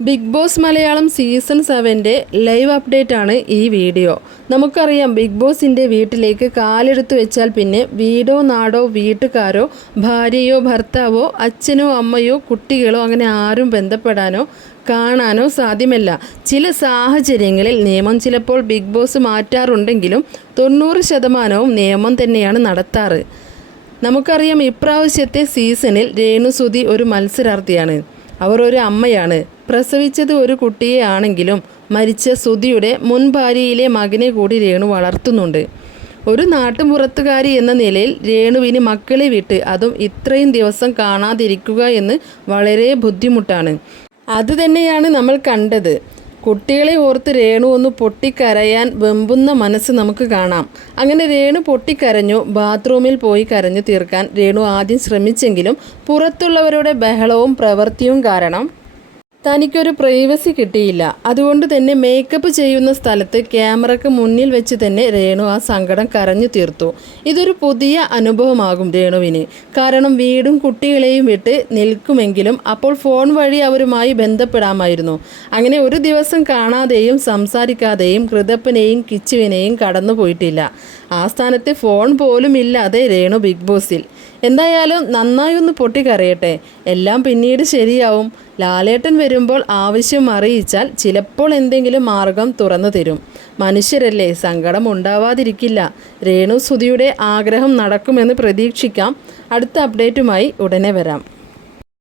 Big boss Malayalam season സെവന്റെ live update ആണ് ഈ വീഡിയോ. നമുക്കറിയാം ബിഗ് ബോസിന്റെ വീട്ടിലേക്ക് കാലെടുത്ത് വെച്ചാൽ പിന്നെ വീടോ നാടോ വീട്ടുകാരോ ഭാര്യയോ ഭർത്താവോ അച്ഛനോ അമ്മയോ കുട്ടികളോ അങ്ങനെ ആരും ബന്ധപ്പെടാനോ കാണാനോ സാധ്യമല്ല. ചില സാഹചര്യങ്ങളിൽ നിയമം ചിലപ്പോൾ ബിഗ് ബോസ് മാറ്റാറുണ്ടെങ്കിലും തൊണ്ണൂറ് ശതമാനവും നിയമം തന്നെയാണ് നടത്താറ്. നമുക്കറിയാം ഇപ്രാവശ്യത്തെ സീസണിൽ രേണുസുതി ഒരു മത്സരാർത്ഥിയാണ്. അവർ ഒരു അമ്മയാണ്. പ്രസവിച്ചത് ഒരു കുട്ടിയെ ആണെങ്കിലും മരിച്ച സുധിയുടെ മുൻ ഭാര്യയിലെ മകനെ കൂടി രേണു വളർത്തുന്നുണ്ട്. ഒരു നാട്ടുപുറത്തുകാരി എന്ന നിലയിൽ രേണുവിന് മക്കളെ വിട്ട് അതും ഇത്രയും ദിവസം കാണാതിരിക്കുക എന്ന് വളരെ ബുദ്ധിമുട്ടാണ്. അതുതന്നെയാണ് നമ്മൾ കണ്ടത്. കുട്ടികളെ ഓർത്ത് രേണു ഒന്ന് പൊട്ടിക്കരയാൻ വെമ്പുന്ന മനസ്സ് നമുക്ക് കാണാം. അങ്ങനെ രേണു പൊട്ടിക്കരഞ്ഞു ബാത്റൂമിൽ പോയി കരഞ്ഞു തീർക്കാൻ രേണു ആദ്യം ശ്രമിച്ചെങ്കിലും പുറത്തുള്ളവരുടെ ബഹളവും പ്രവൃത്തിയും കാരണം തനിക്കൊരു പ്രൈവസി കിട്ടിയില്ല. അതുകൊണ്ട് തന്നെ മേക്കപ്പ് ചെയ്യുന്ന സ്ഥലത്ത് ക്യാമറയ്ക്ക് മുന്നിൽ വെച്ച് തന്നെ രേണു ആ സങ്കടം കരഞ്ഞു തീർത്തു. ഇതൊരു പുതിയ അനുഭവമാകും രേണുവിന്. കാരണം വീടും കുട്ടികളെയും വിട്ട് നിൽക്കുമെങ്കിലും അപ്പോൾ ഫോൺ വഴി അവരുമായി ബന്ധപ്പെടാമായിരുന്നു. അങ്ങനെ ഒരു ദിവസം കാണാതെയും സംസാരിക്കാതെയും കൃതപ്പനെയും കിച്ചുവിനെയും കടന്നു പോയിട്ടില്ല ആ സ്ഥാനത്ത് ഫോൺ പോലും ഇല്ലാതെ രേണു ബിഗ് ബോസിൽ. എന്തായാലും നന്നായി ഒന്ന് പൊട്ടിക്കറിയട്ടെ എല്ലാം പിന്നീട് ശരിയാവും. ലാലേട്ടൻ വരുമ്പോൾ ആവശ്യം അറിയിച്ചാൽ ചിലപ്പോൾ എന്തെങ്കിലും മാർഗം തുറന്നു തരും. മനുഷ്യരല്ലേ സങ്കടം ഉണ്ടാവാതിരിക്കില്ല. രേണു സുധിയുടെ ആഗ്രഹം നടക്കുമെന്ന് പ്രതീക്ഷിക്കാം. അടുത്ത അപ്ഡേറ്റുമായി ഉടനെ വരാം.